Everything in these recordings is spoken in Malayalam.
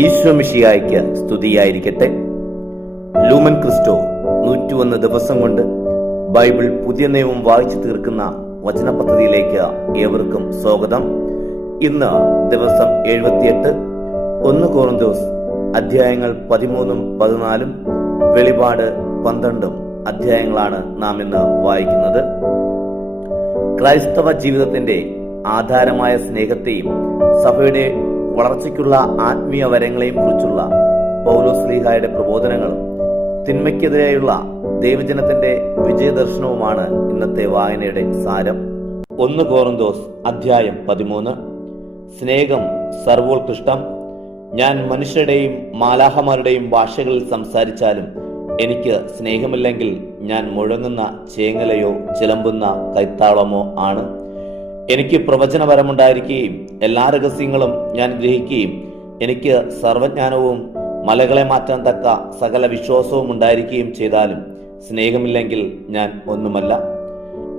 ഈശോ മിശിഹായ്ക്ക് സ്തുതിയായിരിക്കട്ടെ. ലൂമൻ ക്രിസ്റ്റോ 101 ദിവസം കൊണ്ട് ബൈബിൾ പുതിയ നിയമം വായിച്ചു തീർക്കുന്ന വചന പദ്ധതിയിലേക്ക് ഏവർക്കും സ്വാഗതം. ഇന്ന് ദിവസം 78, 1 കൊറിന്തോസ് അധ്യായങ്ങൾ 13, 14, വെളിപാട് 12 അധ്യായങ്ങളാണ് നാം ഇന്ന് വായിക്കുന്നത്. ക്രൈസ്തവ ജീവിതത്തിന്റെ ആധാരമായ സ്നേഹത്തെയും സഭയുടെ വളർച്ചയ്ക്കുള്ള ആത്മീയ വരങ്ങളെയും കുറിച്ചുള്ള പൗലോസ് ശ്ലീഹായുടെ പ്രബോധനങ്ങളും തിന്മയ്ക്കെതിരെയുള്ള ദൈവജനത്തിന്റെ വിജയദർശനവുമാണ് ഇന്നത്തെ വായനയുടെ സാരം. 1 കൊറിന്തോസ് അധ്യായം 13. സ്നേഹം സർവോത്കൃഷ്ടം. ഞാൻ മനുഷ്യരുടെയും മാലാഹമാരുടെയും ഭാഷകളിൽ സംസാരിച്ചാലും എനിക്ക് സ്നേഹമില്ലെങ്കിൽ ഞാൻ മുഴങ്ങുന്ന ചേങ്ങലയോ ചിലമ്പുന്ന കൈത്താളമോ ആണ്. എനിക്ക് പ്രവചനപരമുണ്ടായിരിക്കുകയും എല്ലാ രഹസ്യങ്ങളും ഞാൻ ഗ്രഹിക്കുകയും എനിക്ക് സർവജ്ഞാനവും മലകളെ മാറ്റാൻ തക്ക സകല വിശ്വാസവും ഉണ്ടായിരിക്കുകയും ചെയ്താലും സ്നേഹമില്ലെങ്കിൽ ഞാൻ ഒന്നുമല്ല.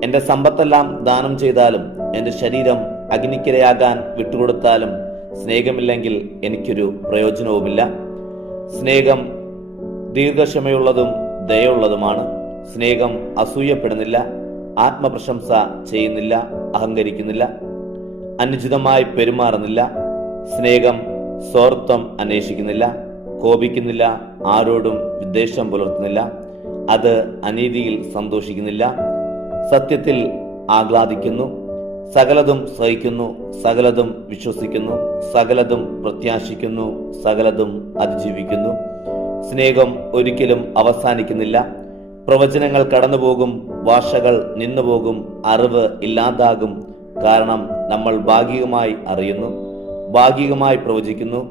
എന്റെ സമ്പത്തെല്ലാം ദാനം ചെയ്താലും എന്റെ ശരീരം അഗ്നിക്കിരയാകാൻ വിട്ടുകൊടുത്താലും സ്നേഹമില്ലെങ്കിൽ എനിക്കൊരു പ്രയോജനവുമില്ല. സ്നേഹം ദീർഘക്ഷമയുള്ളതും ദയുള്ളതുമാണ്. സ്നേഹം അസൂയപ്പെടുന്നില്ല, ആത്മപ്രശംസ ചെയ്യുന്നില്ല, അഹങ്കരിക്കുന്നില്ല, അനുചിതമായി പെരുമാറുന്നില്ല. സ്നേഹം സ്വാർത്ഥം അന്വേഷിക്കുന്നില്ല, കോപിക്കുന്നില്ല, ആരോടും വിദ്വേഷം പുലർത്തുന്നില്ല, അത് അനീതിയിൽ സന്തോഷിക്കുന്നില്ല, സത്യത്തിൽ ആഹ്ലാദിക്കുന്നു, സകലതും സഹിക്കുന്നു, സകലതും വിശ്വസിക്കുന്നു, സകലതും പ്രത്യാശിക്കുന്നു, സകലതും അതിജീവിക്കുന്നു. സ്നേഹം ഒരിക്കലും അവസാനിക്കുന്നില്ല. പ്രവചനങ്ങൾ കടന്നുപോകും, ഭാഷകൾ നിന്നുപോകും, അറിവ് ഇല്ലാതാകും. കാരണം നമ്മൾ ഭാഗികമായി അറിയുന്നു, ഭാഗികമായി പ്രവചിക്കുന്നു.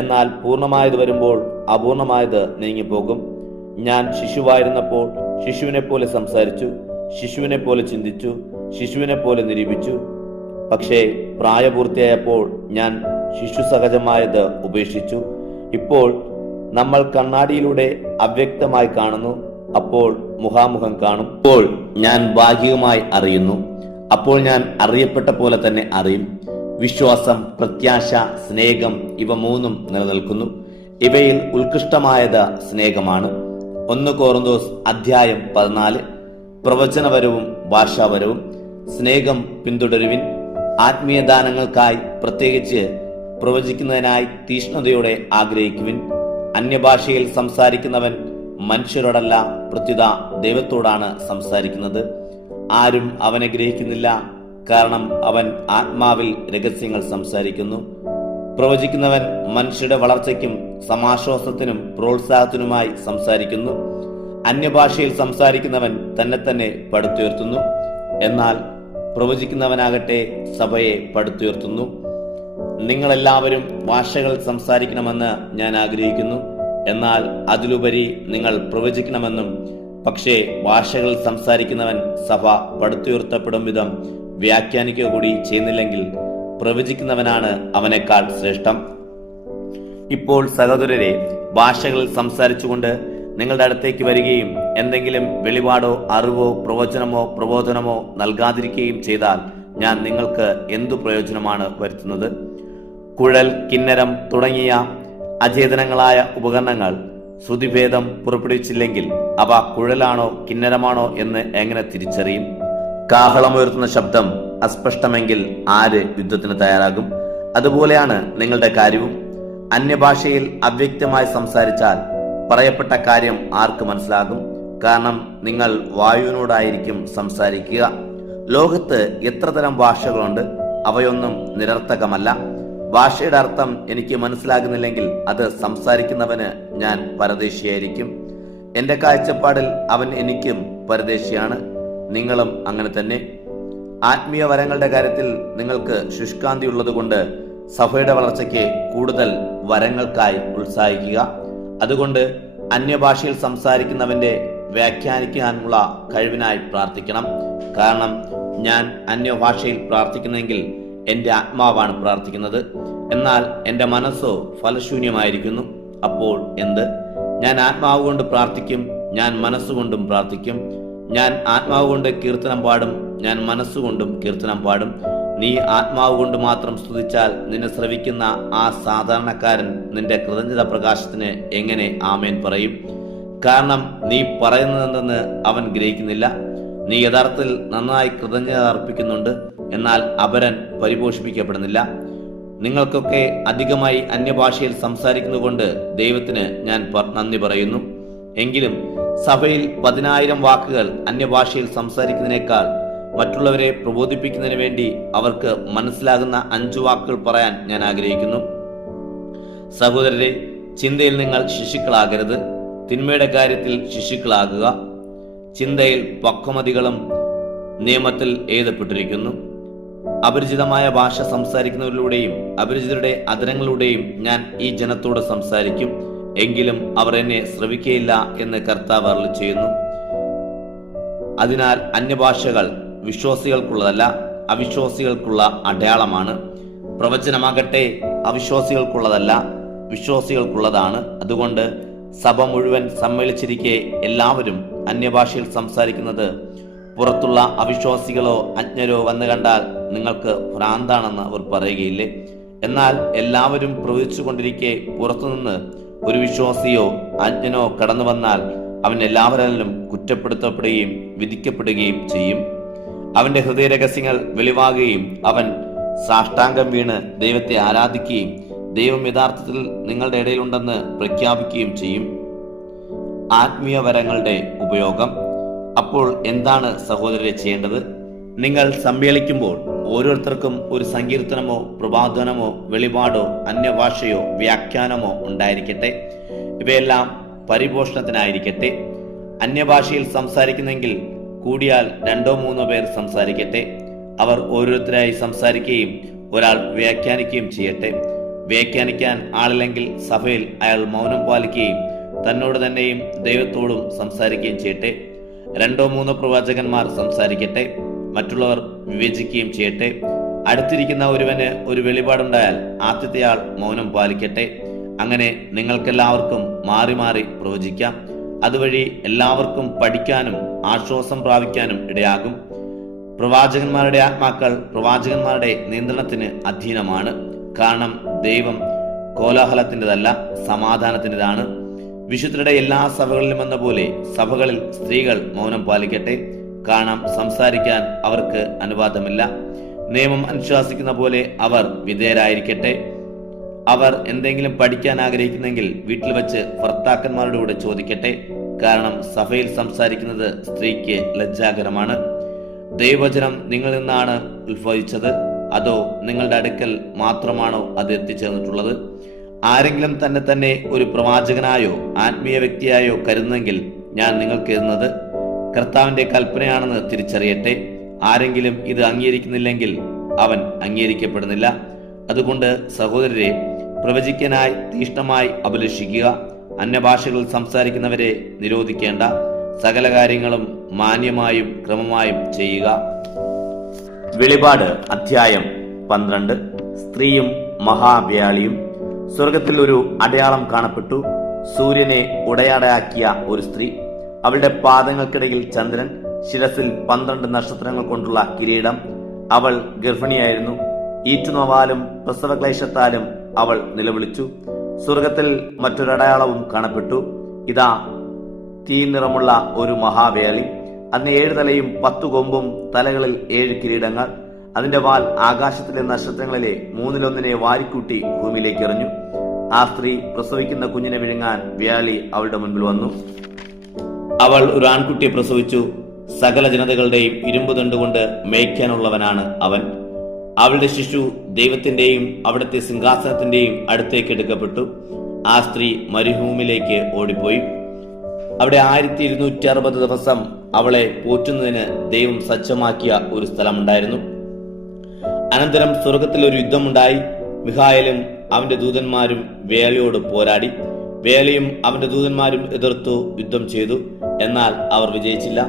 എന്നാൽ പൂർണ്ണമായത് വരുമ്പോൾ അപൂർണമായത് നീങ്ങിപ്പോകും. ഞാൻ ശിശുവായിരുന്നപ്പോൾ ശിശുവിനെ പോലെ സംസാരിച്ചു, ശിശുവിനെ പോലെ ചിന്തിച്ചു, ശിശുവിനെ പോലെ നിരൂപിച്ചു. പക്ഷേ പ്രായപൂർത്തിയായപ്പോൾ ഞാൻ ശിശു സഹജമായത് ഉപേക്ഷിച്ചു. ഇപ്പോൾ നമ്മൾ കണ്ണാടിയിലൂടെ അവ്യക്തമായി കാണുന്നു, അപ്പോൾ മുഖാമുഖം കാണും. ഇപ്പോൾ ഞാൻ ഭാഗികമായി അറിയുന്നു, അപ്പോൾ ഞാൻ അറിയപ്പെട്ട പോലെ തന്നെ അറിയും. വിശ്വാസം, പ്രത്യാശ, സ്നേഹം ഇവ മൂന്നും നിലനിൽക്കുന്നു. ഇവയിൽ ഉത്കൃഷ്ടമായത് സ്നേഹമാണ്. 1 കൊറിന്തോസ് അധ്യായം 14. പ്രവചനപരവും ഭാഷാപരവും. സ്നേഹം പിന്തുടരുവിൻ. ആത്മീയ ദാനങ്ങൾക്കായി, പ്രത്യേകിച്ച് പ്രവചിക്കുന്നതിനായി തീഷ്ണതയോടെ ആഗ്രഹിക്കുവിൻ. അന്യഭാഷയിൽ സംസാരിക്കുന്നവൻ മനുഷ്യരോടല്ല, പ്രത്യുത ദൈവത്തോടാണ് സംസാരിക്കുന്നത്. ആരും അവനെ ഗ്രഹിക്കുന്നില്ല, കാരണം അവൻ ആത്മാവിൽ രഹസ്യങ്ങൾ സംസാരിക്കുന്നു. പ്രവചിക്കുന്നവൻ മനുഷ്യരുടെ വളർച്ചയ്ക്കും സമാശ്വാസത്തിനും പ്രോത്സാഹത്തിനുമായി സംസാരിക്കുന്നു. അന്യഭാഷയിൽ സംസാരിക്കുന്നവൻ തന്നെ പടുത്തുയർത്തുന്നു, എന്നാൽ പ്രവചിക്കുന്നവനാകട്ടെ സഭയെ പടുത്തുയർത്തുന്നു. നിങ്ങളെല്ലാവരും ഭാഷകൾ സംസാരിക്കണമെന്ന് ഞാൻ ആഗ്രഹിക്കുന്നു, എന്നാൽ അതിലുപരി നിങ്ങൾ പ്രവചിക്കണമെന്നും. പക്ഷേ ഭാഷകൾ സംസാരിക്കുന്നവൻ സഭ പടുത്തുയർത്തപ്പെടും വിധം വ്യാഖ്യാനിക്കുക കൂടി ചെയ്യുന്നില്ലെങ്കിൽ പ്രവചിക്കുന്നവനാണ് അവനേക്കാൾ ശ്രേഷ്ഠം. ഇപ്പോൾ സഹോദരരെ, ഭാഷകളിൽ സംസാരിച്ചുകൊണ്ട് നിങ്ങളുടെ അടുത്തേക്ക് വരികയും എന്തെങ്കിലും വെളിപാടോ അറിവോ പ്രവചനമോ പ്രബോധനമോ നൽകാതിരിക്കുകയും ചെയ്താൽ ഞാൻ നിങ്ങൾക്ക് എന്തു പ്രയോജനമാണ് വരുത്തുന്നത്? കുഴൽ, കിന്നരം തുടങ്ങിയ അചേതനങ്ങളായ ഉപകരണങ്ങൾ ശ്രുതിഭേദം പുറപ്പെടുവിച്ചില്ലെങ്കിൽ അവ കുഴലാണോ കിന്നരമാണോ എന്ന് എങ്ങനെ തിരിച്ചറിയും? കാഹളമുയർത്തുന്ന ശബ്ദം അസ്പഷ്ടമെങ്കിൽ ആര് യുദ്ധത്തിന് തയ്യാറാകും? അതുപോലെയാണ് നിങ്ങളുടെ കാര്യവും. അന്യഭാഷയിൽ അവ്യക്തമായി സംസാരിച്ചാൽ പറയപ്പെട്ട കാര്യം ആർക്ക് മനസ്സിലാകും? കാരണം നിങ്ങൾ വായുവിനോടായിരിക്കും സംസാരിക്കുക. ലോകത്ത് എത്ര തരം ഭാഷകളുണ്ട്, അവയൊന്നും നിരർത്ഥകമല്ല. ഭാഷയുടെ അർത്ഥം എനിക്ക് മനസ്സിലാകുന്നില്ലെങ്കിൽ അത് സംസാരിക്കുന്നവന് ഞാൻ പരദേശിയായിരിക്കും. എന്റെ കാഴ്ചപ്പാടിൽ അവൻ എനിക്കും പരദേശിയാണ്. നിങ്ങളും അങ്ങനെ തന്നെ. ആത്മീയ വരങ്ങളുടെ കാര്യത്തിൽ നിങ്ങൾക്ക് ശുഷ്കാന്തി ഉള്ളതുകൊണ്ട് സഭയുടെ വളർച്ചയ്ക്ക് കൂടുതൽ വരങ്ങൾക്കായി ഉത്സാഹിക്കുക. അതുകൊണ്ട് അന്യഭാഷയിൽ സംസാരിക്കുന്നവന്റെ വ്യാഖ്യാനിക്കാനുള്ള കഴിവിനായി പ്രാർത്ഥിക്കണം. കാരണം ഞാൻ അന്യഭാഷയിൽ പ്രാർത്ഥിക്കുന്നെങ്കിൽ എന്റെ ആത്മാവാണ് പ്രാർത്ഥിക്കുന്നത്, എന്നാൽ എന്റെ മനസ്സോ ഫലശൂന്യമായിരിക്കുന്നു. അപ്പോൾ എന്ത്? ഞാൻ ആത്മാവ് കൊണ്ട് പ്രാർത്ഥിക്കും, ഞാൻ മനസ്സുകൊണ്ടും പ്രാർത്ഥിക്കും. ഞാൻ ആത്മാവ് കൊണ്ട് കീർത്തനം പാടും, ഞാൻ മനസ്സുകൊണ്ടും കീർത്തനം പാടും. നീ ആത്മാവ് കൊണ്ട് മാത്രം സ്തുതിച്ചാൽ നിന്നെ ശ്രവിക്കുന്ന ആ സാധാരണക്കാരൻ നിന്റെ കൃതജ്ഞത പ്രകാശത്തിന് എങ്ങനെ ആമേൻ പറയും? കാരണം നീ പറയുന്നതെന്തെന്ന് അവൻ ഗ്രഹിക്കുന്നില്ല. നീ യഥാർത്ഥത്തിൽ നന്നായി കൃതജ്ഞത അർപ്പിക്കുന്നുണ്ട്, എന്നാൽ അപരൻ പരിപോഷിപ്പിക്കപ്പെടുന്നില്ല. നിങ്ങൾക്കൊക്കെ അധികമായി അന്യഭാഷയിൽ സംസാരിക്കുന്നതുകൊണ്ട് ദൈവത്തിന് ഞാൻ നന്ദി പറയുന്നു. എങ്കിലും സഭയിൽ 10,000 വാക്കുകൾ അന്യഭാഷയിൽ സംസാരിക്കുന്നതിനേക്കാൾ മറ്റുള്ളവരെ പ്രബോധിപ്പിക്കുന്നതിന് വേണ്ടി അവർക്ക് മനസ്സിലാകുന്ന 5 വാക്കുകൾ പറയാൻ ഞാൻ ആഗ്രഹിക്കുന്നു. സഹോദരരെ, ചിന്തയിൽ നിങ്ങൾ ശിശുക്കളാകരുത്, തിന്മയുടെ കാര്യത്തിൽ ശിശുക്കളാകുക. ചിന്തയിൽ പക്വമതികളും നിയമത്തിൽ എഴുതപ്പെട്ടിരിക്കുന്നു. അപരിചിതമായ ഭാഷ സംസാരിക്കുന്നവരിലൂടെയും അപരിചിതരുടെ അധരങ്ങളിലൂടെയും ഞാൻ ഈ ജനത്തോട് സംസാരിക്കും, എങ്കിലും അവർ എന്നെ ശ്രവിക്കയില്ല എന്ന് കർത്താവ് അരുളിച്ചെയ്യുന്നു. അതിനാൽ അന്യഭാഷകൾ വിശ്വാസികൾക്കുള്ളതല്ല, അവിശ്വാസികൾക്കുള്ള അടയാളമാണ്. പ്രവചനമാകട്ടെ അവിശ്വാസികൾക്കുള്ളതല്ല, വിശ്വാസികൾക്കുള്ളതാണ്. അതുകൊണ്ട് സഭ മുഴുവൻ സമ്മേളിച്ചിരിക്കെ എല്ലാവരും അന്യഭാഷയിൽ സംസാരിക്കുന്നത് പുറത്തുള്ള അവിശ്വാസികളോ അജ്ഞരോ വന്നു കണ്ടാൽ നിങ്ങൾക്ക് ഭ്രാന്താണെന്ന് അവർ പറയുകയില്ലേ? എന്നാൽ എല്ലാവരും പ്രവചിച്ചുകൊണ്ടിരിക്കെ പുറത്തുനിന്ന് ഒരു വിശ്വാസിയോ അജ്ഞനോ കടന്നു വന്നാൽ അവൻ എല്ലാവരിലും കുറ്റപ്പെടുത്തപ്പെടുകയും വിധിക്കപ്പെടുകയും ചെയ്യും. അവന്റെ ഹൃദയരഹസ്യങ്ങൾ വെളിവാകുകയും അവൻ സാഷ്ടാംഗം വീണ് ദൈവത്തെ ആരാധിക്കുകയും ദൈവം യഥാർത്ഥത്തിൽ നിങ്ങളുടെ ഇടയിലുണ്ടെന്ന് പ്രഖ്യാപിക്കുകയും ചെയ്യും. ആത്മീയ വരങ്ങളുടെ ഉപയോഗം. അപ്പോൾ എന്താണ് സഹോദരരെ ചെയ്യേണ്ടത്? നിങ്ങൾ സമ്മേളിക്കുമ്പോൾ ഓരോരുത്തർക്കും ഒരു സങ്കീർത്തനമോ പ്രഭാതനമോ വെളിപാടോ അന്യഭാഷയോ വ്യാഖ്യാനമോ ഉണ്ടായിരിക്കട്ടെ. ഇവയെല്ലാം പരിപോഷണത്തിനായിരിക്കട്ടെ. അന്യഭാഷയിൽ സംസാരിക്കുന്നെങ്കിൽ കൂടിയാൽ 2-3 പേർ സംസാരിക്കട്ടെ. അവർ ഓരോരുത്തരായി സംസാരിക്കുകയും ഒരാൾ വ്യാഖ്യാനിക്കുകയും ചെയ്യട്ടെ. വ്യാഖ്യാനിക്കാൻ ആളില്ലെങ്കിൽ സഭയിൽ അയാൾ മൗനം പാലിക്കുകയും തന്നോട് തന്നെയും ദൈവത്തോടും സംസാരിക്കുകയും ചെയ്യട്ടെ. 2-3 പ്രവാചകന്മാർ സംസാരിക്കട്ടെ, മറ്റുള്ളവർ വിവേചിക്കുകയും ചെയ്യട്ടെ. അടുത്തിരിക്കുന്ന ഒരുവന് ഒരു വെളിപാടുണ്ടായാൽ ആദ്യത്തെയാൾ മൗനം പാലിക്കട്ടെ. അങ്ങനെ നിങ്ങൾക്കെല്ലാവർക്കും മാറി മാറി പ്രവചിക്കാം. അതുവഴി എല്ലാവർക്കും പഠിക്കാനും ആശ്വാസം പ്രാപിക്കാനും ഇടയാകും. പ്രവാചകന്മാരുടെ ആത്മാക്കൾ പ്രവാചകന്മാരുടെ നിയന്ത്രണത്തിന് അധീനമാണ്. കാരണം ദൈവം കോലാഹലത്തിൻ്റെതല്ല, സമാധാനത്തിൻ്റെതാണ്. വിശുദ്ധരുടെ എല്ലാ സഭകളിലും എന്ന പോലെ സഭകളിൽ സ്ത്രീകൾ മൗനം പാലിക്കട്ടെ. കാരണം സംസാരിക്കാൻ അവർക്ക് അനുവാദമില്ല. നിയമം അനുശാസിക്കുന്ന പോലെ അവർ വിധേയരായിരിക്കട്ടെ. അവർ എന്തെങ്കിലും പഠിക്കാൻ ആഗ്രഹിക്കുന്നെങ്കിൽ വീട്ടിൽ വെച്ച് ഭർത്താക്കന്മാരുടെ കൂടെ ചോദിക്കട്ടെ. കാരണം സഭയിൽ സംസാരിക്കുന്നത് സ്ത്രീക്ക് ലജ്ജാകരമാണ്. ദൈവവചനം നിങ്ങളിൽ നിന്നാണ് ഉത്ഭവിച്ചത്, അതോ നിങ്ങളുടെ അടുക്കൽ മാത്രമാണോ അത് എത്തിച്ചേർന്നിട്ടുള്ളത്? ആരെങ്കിലും തന്നെ ഒരു പ്രവാചകനായോ ആത്മീയ വ്യക്തിയായോ കരുതുന്നെങ്കിൽ ഞാൻ നിങ്ങൾക്ക് എഴുതുന്നത് കർത്താവിന്റെ കൽപ്പനയാണെന്ന് തിരിച്ചറിയട്ടെ. ആരെങ്കിലും ഇത് അംഗീകരിക്കുന്നില്ലെങ്കിൽ അവൻ അംഗീകരിക്കപ്പെടുന്നില്ല. അതുകൊണ്ട് സഹോദരരെ, പ്രവചിക്കാനായി തീഷ്ണമായി അഭിലഷിക്കുക. അന്യഭാഷകളിൽ സംസാരിക്കുന്നവരെ നിരോധിക്കേണ്ട. സകല കാര്യങ്ങളും മാന്യമായും ക്രമമായും ചെയ്യുക. വെളിപാട് അധ്യായം 12. സ്ത്രീയും മഹാവ്യാളിയും. സ്വർഗത്തിൽ ഒരു അടയാളം കാണപ്പെട്ടു. സൂര്യനെ ഉടയാടയാക്കിയ ഒരു സ്ത്രീ. അവളുടെ പാദങ്ങൾക്കിടയിൽ ചന്ദ്രൻ, ശിരസിൽ 12 നക്ഷത്രങ്ങൾ കൊണ്ടുള്ള കിരീടം. അവൾ ഗർഭിണിയായിരുന്നു. ഈറ്റുനോവാലും പ്രസവക്ലേശത്താലും അവൾ നിലവിളിച്ചു. സ്വർഗത്തിൽ മറ്റൊരടയാളവും കാണപ്പെട്ടു. ഇതാ, തീ നിറമുള്ള ഒരു മഹാവേളി. അതിന് 7 തലയും 10 കൊമ്പും, തലകളിൽ 7 കിരീടങ്ങൾ. അതിന്റെ വാൽ ആകാശത്തിലെ നക്ഷത്രങ്ങളിലെ 1/3 വാരിക്കൂട്ടി ഭൂമിയിലേക്ക് എറിഞ്ഞു. ആ സ്ത്രീ പ്രസവിക്കുന്ന കുഞ്ഞിനെ വിഴുങ്ങാൻ വ്യാളി അവളുടെ മുൻപിൽ വന്നു. അവൾ ഒരു ആൺകുട്ടിയെ പ്രസവിച്ചു. സകല ജനതകളുടെയും ഇരുമ്പ് ദണ്ടുകൊണ്ട് മേയ്ക്കാനുള്ളവനാണ് അവൻ. അവളുടെ ശിശു ദൈവത്തിന്റെയും അവിടുത്തെ സിംഹാസനത്തിന്റെയും അടുത്തേക്ക് എടുക്കപ്പെട്ടു. ആ സ്ത്രീ മരുഭൂമിയിലേക്ക് ഓടിപ്പോയി. അവിടെ 1260 ദിവസം അവളെ പോറ്റുന്നതിന് ദൈവം സജ്ജമാക്കിയ ഒരു സ്ഥലമുണ്ടായിരുന്നു. അനന്തരം സ്വർഗത്തിൽ ഒരു യുദ്ധമുണ്ടായി. മിഖായേലും അവന്റെ ദൂതന്മാരും വേലയോട് പോരാടി. വേലയും അവന്റെ ദൂതന്മാരും എതിർത്തു യുദ്ധം ചെയ്തു. എന്നാൽ അവർ വിജയിച്ചില്ല.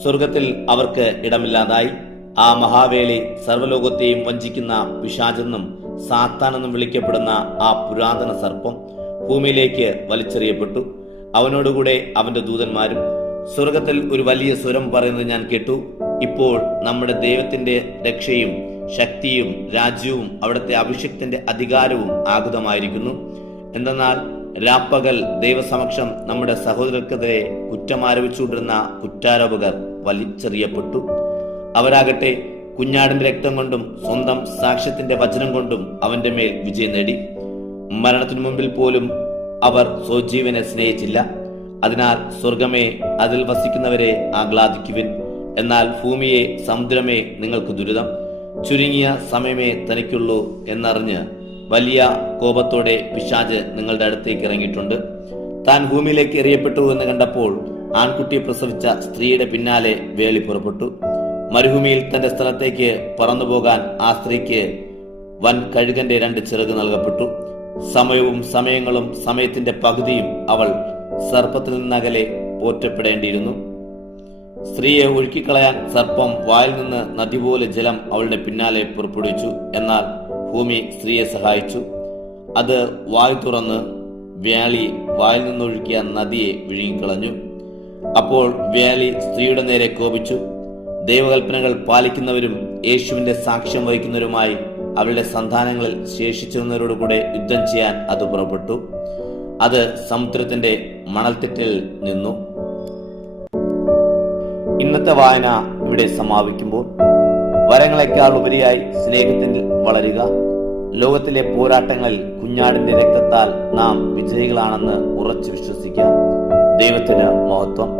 സ്വർഗത്തിൽ അവർക്ക് ഇടമില്ലാതായി. ആ മഹാവേലി സർവ്വലോകത്തെയും വഞ്ചിക്കുന്ന പിശാചെന്നും സാത്താനെന്നും വിളിക്കപ്പെടുന്ന ആ പുരാതന സർപ്പം ഭൂമിയിലേക്ക് വലിച്ചെറിയപ്പെട്ടു. അവനോടുകൂടെ അവന്റെ ദൂതന്മാരും. സ്വർഗത്തിൽ ഒരു വലിയ സ്വരം പറയുന്നത് ഞാൻ കേട്ടു. ഇപ്പോൾ നമ്മുടെ ദൈവത്തിന്റെ രക്ഷയും ശക്തിയും രാജ്യവും അവിടുത്തെ അഭിഷിക്തന്റെ അധികാരവും ആകുതമായിരിക്കുന്നു. എന്തെന്നാൽ രാപ്പകൽ ദൈവസമക്ഷം നമ്മുടെ സഹോദരർക്കെതിരെ കുറ്റമാരോപിച്ചുകൊണ്ടിരുന്ന കുറ്റാരോപകർ വലിച്ചെറിയപ്പെട്ടു. അവരാകട്ടെ കുഞ്ഞാടിന്റെ രക്തം കൊണ്ടും സ്വന്തം സാക്ഷ്യത്തിന്റെ വചനം കൊണ്ടും അവന്റെ മേൽ വിജയം നേടി. മരണത്തിനു മുമ്പിൽ പോലും അവർ സ്വജീവനെ സ്നേഹിച്ചില്ല. അതിനാൽ സ്വർഗമേ, അതിൽ വസിക്കുന്നവരെ ആഹ്ലാദിക്കുവിൻ. എന്നാൽ ഭൂമിയെ, സമുദ്രമേ, നിങ്ങൾക്ക് ദുരിതം. ചുരുങ്ങിയ സമയമേ തനിക്കുള്ളൂ എന്നറിഞ്ഞ് വലിയ കോപത്തോടെ പിശാച് നിങ്ങളുടെ അടുത്തേക്ക് ഇറങ്ങിയിട്ടുണ്ട്. താൻ ഭൂമിയിലേക്ക് എറിയപ്പെട്ടു എന്ന് കണ്ടപ്പോൾ ആൺകുട്ടിയെ പ്രസവിച്ച സ്ത്രീയുടെ പിന്നാലെ വേളി പുറപ്പെട്ടു. മരുഭൂമിയിൽ തന്റെ സ്ഥലത്തേക്ക് പറന്നുപോകാൻ ആ സ്ത്രീക്ക് വൻ കഴുകന്റെ 2 ചിറക് നൽകപ്പെട്ടു. സമയവും സമയങ്ങളും സമയത്തിന്റെ പകുതിയും അവൾ സർപ്പത്തിൽ നിന്നകലെ പോറ്റപ്പെടേണ്ടിയിരുന്നു. സ്ത്രീയെ ഒഴുക്കിക്കളയാൻ സർപ്പം വായിൽ നിന്ന് നദി പോലെ ജലം അവളുടെ പിന്നാലെ പുറപ്പെടുവിച്ചു. എന്നാൽ ഭൂമി സ്ത്രീയെ സഹായിച്ചു. അത് വായു തുറന്ന് വ്യാളി വായിൽ നിന്നൊഴുക്കിയ നദിയെ വിഴുങ്ങിക്കളഞ്ഞു. അപ്പോൾ വ്യാളി സ്ത്രീയുടെ നേരെ കോപിച്ചു. ദൈവകൽപ്പനകൾ പാലിക്കുന്നവരും യേശുവിന്റെ സാക്ഷ്യം വഹിക്കുന്നവരുമായി അവളുടെ സന്താനങ്ങളിൽ ശേഷിച്ചിരുന്നവരോടുകൂടെ യുദ്ധം ചെയ്യാൻ അത് പുറപ്പെട്ടു. അത് സമുദ്രത്തിന്റെ മണൽത്തിട്ടിൽ നിന്നു. ഇന്നത്തെ വായന ഇവിടെ സമാപിക്കുമ്പോൾ വരങ്ങളെക്കാൾ ഉപരിയായി സ്നേഹത്തിൽ വളരുക. ലോകത്തിലെ പോരാട്ടങ്ങളിൽ കുഞ്ഞാടിന്റെ രക്തത്താൽ നാം വിജയികളാണെന്ന് ഉറച്ചു വിശ്വസിക്കാം. ദൈവത്തിന് മഹത്വം.